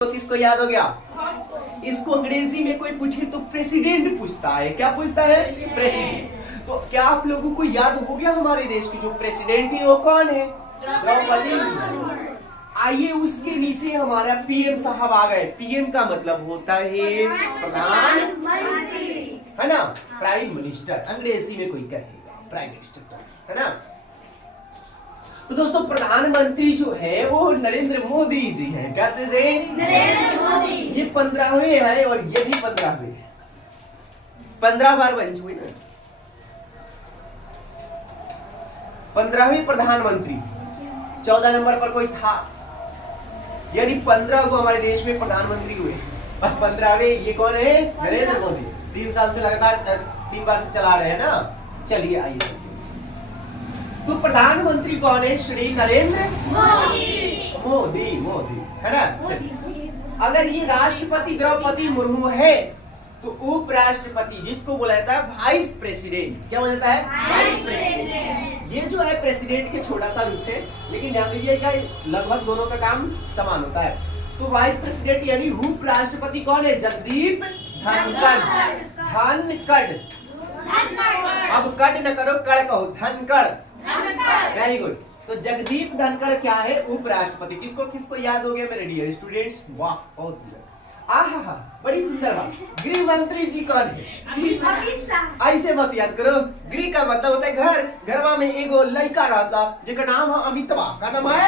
तो किसको याद हो गया? इसको अंग्रेजी में कोई पूछे तो प्रेसिडेंट पूछता है। क्या पूछता है? प्रेसिडेंट। तो क्या आप लोगों को याद हो गया हमारे देश की जो प्रेसिडेंट है वो कौन है? द्रौपदी। आइए उसके नीचे हमारा पीएम साहब आ गए। पीएम का मतलब होता है प्रधानमंत्री, है ना? प्राइम मिनिस्टर अंग्रेजी में कोई कहेगा प्राइम मिनिस्टर, है ना? तो दोस्तों प्रधानमंत्री जो है वो नरेंद्र मोदी जी हैं। क्या चीज है? नरेंद्र मोदी। ये 15वें है और ये भी 15वें है। 15 बार बन चुके ना। 15वें प्रधानमंत्री। 14 नंबर पर कोई था, यानी 15 को हमारे देश में प्रधानमंत्री हुए और 15वें ये कौन है? नरेंद्र मोदी। 3 साल से लगातार 3 बार से चला रहे हैं ना। चलिए आइए, तो प्रधानमंत्री कौन है? श्री नरेंद्र मोदी। मोदी मोदी, है ना? अगर ये राष्ट्रपति द्रौपदी मुर्मू है तो उपराष्ट्रपति जिसको बोला जाता है वाइस प्रेसिडेंट। क्या बोला जाता है? Vice president. ये जो है प्रेसिडेंट के छोटा सा रूप है, लेकिन ध्यान दीजिएगा लगभग दोनों का काम समान होता है। तो वाइस प्रेसिडेंट यानी उपराष्ट्रपति कौन है? जगदीप धनखड़। धनखड़। अब कट न करो, कड़ कहो, धनखड़। Very good. तो जगदीप धनखड़ क्या है? उपराष्ट्रपति। किसको किसको याद हो गया मेरे डियर स्टूडेंट्स? वाह बहुत सुंदर, आहा बड़ी सुंदर बात। गृह मंत्री जी कौन है? ऐसे मत याद करो। गृह का मतलब होता है घर। घरवा में एगो लड़का रहता जिसका नाम है अमितवा। का नाम है?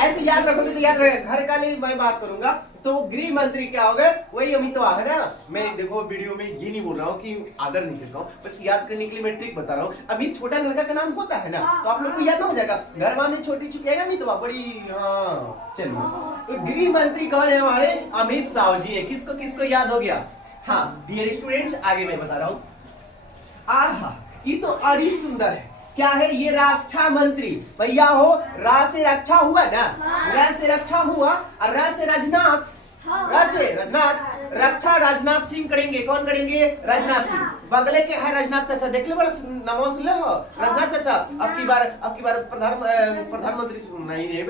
ऐसे याद रखोगे तो याद रहेगा। घर का नहीं मैं बात करूंगा। तो गृह मंत्री क्या हो गए? वही अमितवा, है ना? मैं देखो वीडियो में ये नहीं बोल रहा हूँ कि आदर नहीं कर रहा हूँ, बस याद करने के लिए मैं ट्रिक बता रहा हूँ। अमित छोटा लड़का का नाम होता है ना, तो आप लोग को याद हो जाएगा। घर में छोटी चुकी है अमितवा बड़ी। हाँ चलिए, तो गृह मंत्री कौन है? हमारे अमित शाह जी है। किसको किसको याद हो गया? हाँ डियर स्टूडेंट्स, आगे मैं बता रहा हूँ। आहा ये तो अड़ी सुंदर है। क्या है ये? रक्षा मंत्री। भैया हो, रा से रक्षा हुआ ना, रा से रक्षा हुआ और रा से राजनाथ, रा से राजनाथ। रक्षा राजनाथ सिंह करेंगे। कौन करेंगे? राजनाथ सिंह। बगले के है राजनाथ चाचा। देख ले, बड़ा नाम सुन ले हो राजनाथ चाचा। अब की बार प्रधानमंत्री नहीं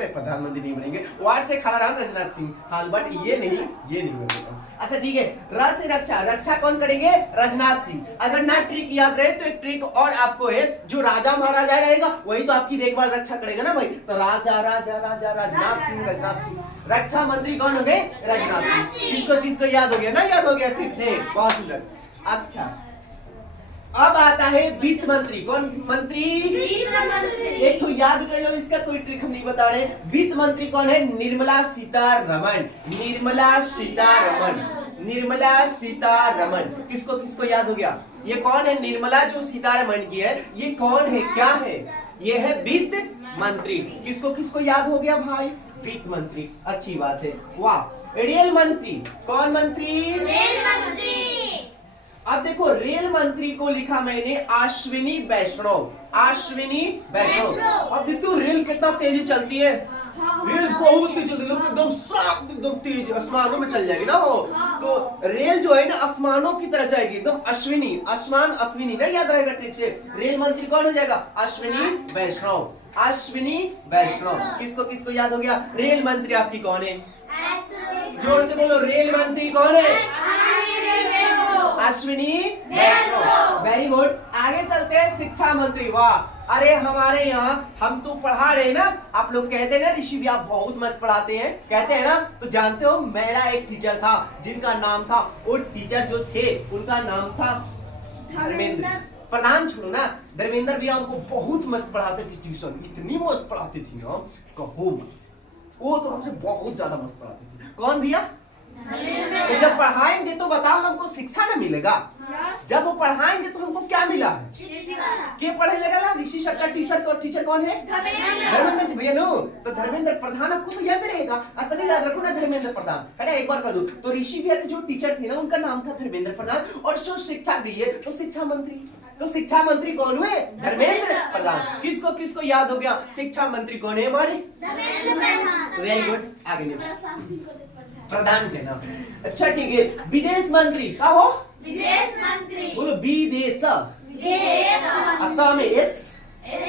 प्रधानमंत्री नहीं बनेंगे। वार्ड से खड़ा रहा राजनाथ सिंह। हाँ बट ये नहीं बनेगा। अच्छा ठीक है, रा से रक्षा। रक्षा कौन करेंगे? राजनाथ सिंह। अगर ना ट्रिक याद रहे तो एक ट्रिक और आपको है, जो राजा महाराजा रहेगा वही तो आपकी देखभाल रक्षा करेगा ना भाई। तो राजा राजा राजा राजनाथ सिंह, राजनाथ सिंह। रक्षा मंत्री कौन हो गए? राजनाथ सिंह। किसको किसको याद हो गया ना? याद हो गया, ठीक से, बहुत सुंदर। अच्छा अब आता है वित्त मंत्री। कौन मंत्री? एक तो याद कर लो, इसका कोई ट्रिक हम नहीं बता रहे। वित्त मंत्री कौन है? निर्मला सीतारमण। निर्मला सीतारमण। निर्मला सीतारमण। किसको किसको याद हो गया? ये कौन है? निर्मला जो सीतारमण की है, ये कौन है? क्या है? ये है वित्त मंत्री। किसको किसको याद हो गया भाई? वित्त मंत्री। अच्छी बात है, वाह। रेल मंत्री। कौन मंत्री? रेल मंत्री। अब देखो रेल मंत्री को लिखा मैंने अश्विनी वैष्णव। अश्विनी वैष्णव। अब देखो रेल कितना तेजी चलती है। रेल बहुत तेज चलती है, एकदम तेज आसमानों में चल जाएगी ना वो। तो रेल जो है ना आसमानों की तरह जाएगी, एकदम अश्विनी। आसमान अश्विनी ना याद रहेगा ठीक से। रेल मंत्री कौन हो जाएगा? अश्विनी वैष्णव। अश्विनी वैष्णव। किसको किसको याद हो गया? रेल मंत्री आपकी कौन है? जोर से बोलो, रेल मंत्री कौन है? अश्विनी वैष्णव। Very good. आगे चलते हैं शिक्षा मंत्री। वाह, अरे हमारे यहाँ हम तो पढ़ा रहे हैं ना। आप लोग कहते हैं ना ऋषि भी आप बहुत मस्त पढ़ाते हैं, कहते हैं ना। तो जानते हो मेरा एक टीचर था जिनका नाम था, वो टीचर जो थे उनका नाम था धर्मेंद्र। प्रधान छोड़ो ना, धर्मेंद्र भैया हमको बहुत मस्त पढ़ाते थे ट्यूशन। इतनी मस्त पढ़ाते थे ना कहो मत। वो तो हमसे बहुत ज्यादा मस्त पढ़ाते थे। कौन भैया? तो जब पढ़ाएंगे तो बताओ हमको शिक्षा न मिलेगा? जब वो पढ़ाएंगे तो हमको क्या मिला? के पढ़े लगा? ऋषि सर का टीचर कौन है? धर्मेंद्र भैया नो। तो धर्मेंद्र प्रधान आपको तो याद रहेगा, अतने याद रखो ना धर्मेंद्र प्रधान, है ना? एक बार कर दो। तो ऋषि भैया के जो टीचर थे ना उनका नाम था धर्मेंद्र प्रधान, और जो शिक्षा दी है तो शिक्षा मंत्री। तो शिक्षा मंत्री कौन हुए? धर्मेंद्र प्रधान। किसको किसको याद हो गया? शिक्षा मंत्री कौन है हमारे? Very good. आगे नेक्स्ट प्रधान के नाम। अच्छा ठीक है, विदेश मंत्री का हो? विदेश मंत्री। बोलो विदेश। असम में एस,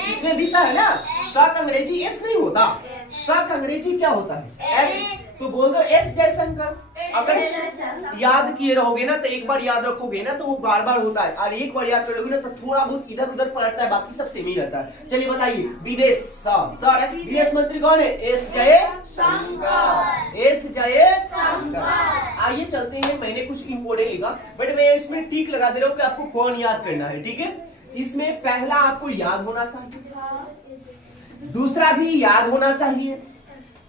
इसमें भी सा है ना। श का अंग्रेजी एस नहीं होता। श का अंग्रेजी क्या होता है? एस। तो बोल दो एस जयशंकर। अगर याद किए रहोगे ना तो एक बार याद रखोगे ना तो वो बार बार होता है, और एक बार याद करोगे ना तो थोड़ा बहुत इधर उधर पलटता है, बाकी सब सेम ही रहता है। चलिए बताइए, विदेश सर विदेश मंत्री कौन है? एस जयशंकर। एस जयशंकर। आइए चलते हैं, मैंने कुछ इंपोर्टेंट लिखा बट मैं इसमें टिक लगा दे रहा हूँ कि आपको कौन याद करना है, ठीक है। इसमें पहला आपको याद होना चाहिए, दूसरा भी याद होना चाहिए,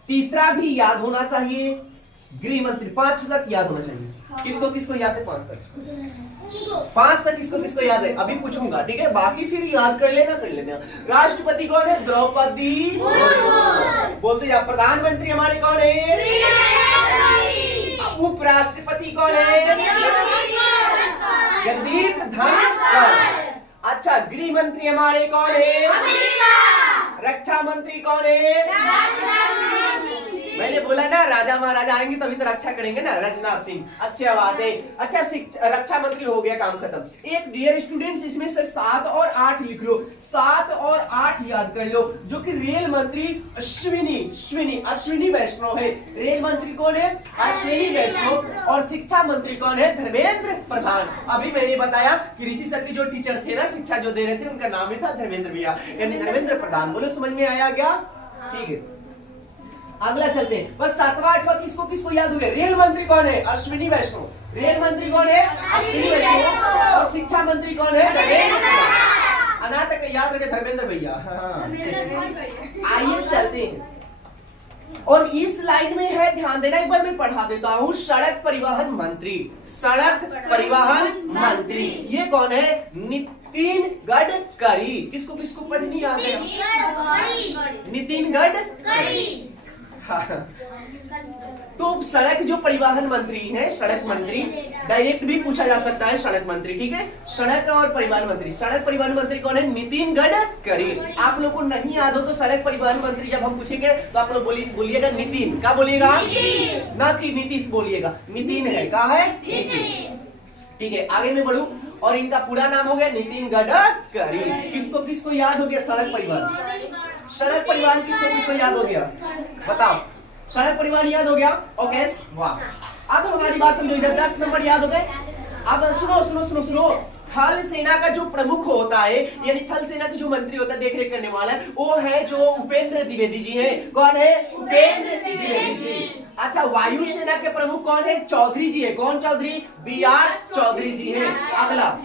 तीसरा भी याद होना चाहिए, गृह मंत्री 5 तक याद होना चाहिए। किसको किसको याद है 5 तक? 5 तक किसको किसको याद है? अभी पूछूंगा, ठीक है, बाकी फिर याद कर लेना। राष्ट्रपति कौन है? द्रौपदी मुर्मू। बोलते जा। प्रधानमंत्री हमारे कौन है? उपराष्ट्रपति कौन है? जगदीप धनखड़। अच्छा, गृह मंत्री हमारे कौन है? रक्षा मंत्री कौन है? मैंने बोला ना राजा महाराजा आएंगे तभी तो रक्षा करेंगे ना, राजनाथ सिंह। अच्छा बात है। अच्छा, रक्षा मंत्री हो गया, काम खत्म। एक डियर स्टूडेंट्स, इसमें से 7 और 8 लिख लो, 7 और 8 याद कर लो। जो कि रेल मंत्री अश्विनी वैष्णव है। रेल मंत्री कौन है? अश्विनी वैष्णव। और शिक्षा मंत्री कौन है? धर्मेंद्र प्रधान। अभी मैंने बताया कि ऋषि सर के जो टीचर थे ना, शिक्षा जो दे रहे थे, उनका नाम ही था धर्मेंद्र भैया, यानी धर्मेंद्र प्रधान। बोलो समझ में आया क्या? ठीक है, अगला चलते हैं। बस 7वां 8वां किसको किसको याद हो गया? रेल मंत्री कौन है? अश्विनी वैष्णव। रेल मंत्री कौन है? अश्विनी वैष्णव। और शिक्षा मंत्री कौन है? धर्मेंद्र प्रधान। अनाथ तक याद रखे, धर्मेंद्र भैया। आइए चलते हैं, और इस लाइन में है, ध्यान देना, एक बार मैं पढ़ा देता हूँ। सड़क परिवहन मंत्री, सड़क परिवहन मंत्री ये कौन है? नितिन गडकरी। किसको किसको पढ़नी आ गया? नितिन गडकरी। तो सड़क जो परिवहन मंत्री है, सड़क मंत्री, डायरेक्ट भी पूछा जा सकता है सड़क मंत्री, ठीक है। सड़क और परिवहन मंत्री, सड़क परिवहन मंत्री कौन है? नितिन गडकरी। आप लोग को नहीं याद हो तो सड़क परिवहन मंत्री जब हम पूछेंगे तो आप लोग बोलिएगा नितिन। क्या बोलिएगा? ना कि नीतीश बोलिएगा, नितिन है। कहा है? नितिन। ठीक है, आगे मैं बढ़ू, और इनका पूरा नाम हो गया नितिन गडकरी। किसको किसको याद हो गया? सड़क परिवहन। सड़क परिवहन किसको किसको याद हो गया? बताओ। सड़क परिवहन याद हो गया? ओके, वाह। अब हमारी बात समझो, इधर 10 नंबर याद हो गए। अब सुनो सुनो सुनो सुनो, थल सेना का जो प्रमुख होता है, यानी थल सेना के जो मंत्री होता है, देख रेख करने वाला है, वो है जो उपेंद्र द्विवेदी जी है। कौन है? उपेंद्र द्विवेदी जी। अच्छा, वायु सेना के प्रमुख कौन है? चौधरी जी है। कौन चौधरी? BR चौधरी जी है। अगला,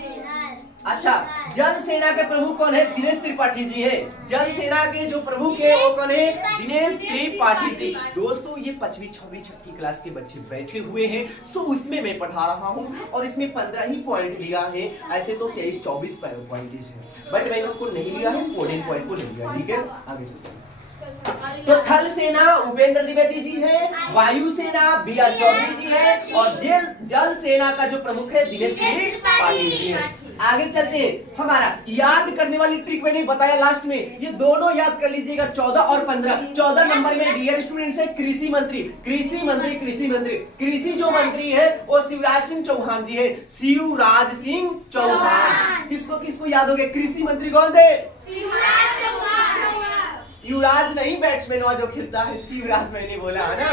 अच्छा, जल सेना के प्रमुख कौन है? दिनेश त्रिपाठी जी है। जल सेना के जो प्रमुख है वो कौन है? दिनेश त्रिपाठी जी। दोस्तों, ये 5वीं 6वीं 6वीं क्लास के बच्चे बैठे हुए हैं, सो उसमें मैं पढ़ा रहा हूँ, और इसमें 15 ही पॉइंट लिया है। ऐसे तो 23-24 पॉइंट है, बट मैंने उनको नहीं लिया है, इंपोर्टेंट पॉइंट को नहीं लिया, ठीक है। आगे चलते हैं। तो थल सेना उपेंद्र द्विवेदी जी है, वायु सेना BR चौधरी जी है, और जल सेना का जो प्रमुख है दिनेश त्रिपाठी जी है। आगे चलते हैं। हमारा याद करने वाली ट्रिक मैंने बताया लास्ट में, ये दोनों याद कर लीजिएगा, 14 और 15। 14 नंबर में डियर स्टूडेंट्स है कृषि मंत्री। कृषि मंत्री कृषि जो मंत्री है वो शिवराज सिंह चौहान जी है। शिवराज सिंह चौहान। किसको किसको याद हो गया? कृषि मंत्री कौन थे? युवराज नहीं, बैट्समैन जो खिलता है, शिवराज मैंने बोला है ना,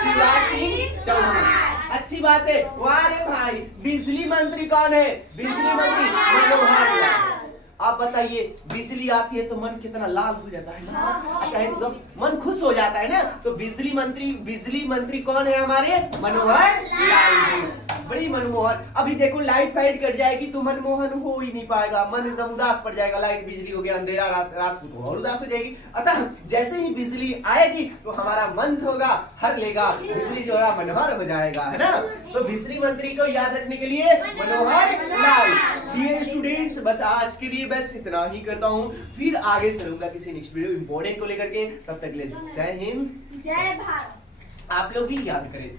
शिवराज सिंह चौहान। अच्छी बात है। वाह रे भाई। बिजली मंत्री कौन है? बिजली मंत्री मनोहर लाल। आप बताइए, बिजली आती है तो मन कितना लाल हो जाता है ना, अच्छा एकदम मन खुश हो जाता है ना। तो बिजली मंत्री कौन है हमारे? मनोहर लाल जी। बड़ी मनमोहन। अभी देखो लाइट फाइट कट जाएगी तो मनमोहन हो ही नहीं पाएगा, मन एकदम उदास पड़ जाएगा। लाइट बिजली हो गया, अंधेरा रात को तो और उदास हो जाएगी। अतः जैसे ही बिजली आएगी तो हमारा मन होगा हर लेगा, बिजली जो है मनोहर हो जाएगा, है ना। तो बिजली मंत्री को याद रखने के लिए मनोहर लाल। डियर स्टूडेंट्स, बस आज के लिए बस इतना ही करता हूँ, फिर आगे चलूंगा किसी नेक्स्ट वीडियो इंपॉर्टेंट को लेकर के। तब तक के लिए जय हिंद, जय भारत। आप लोग भी याद करें।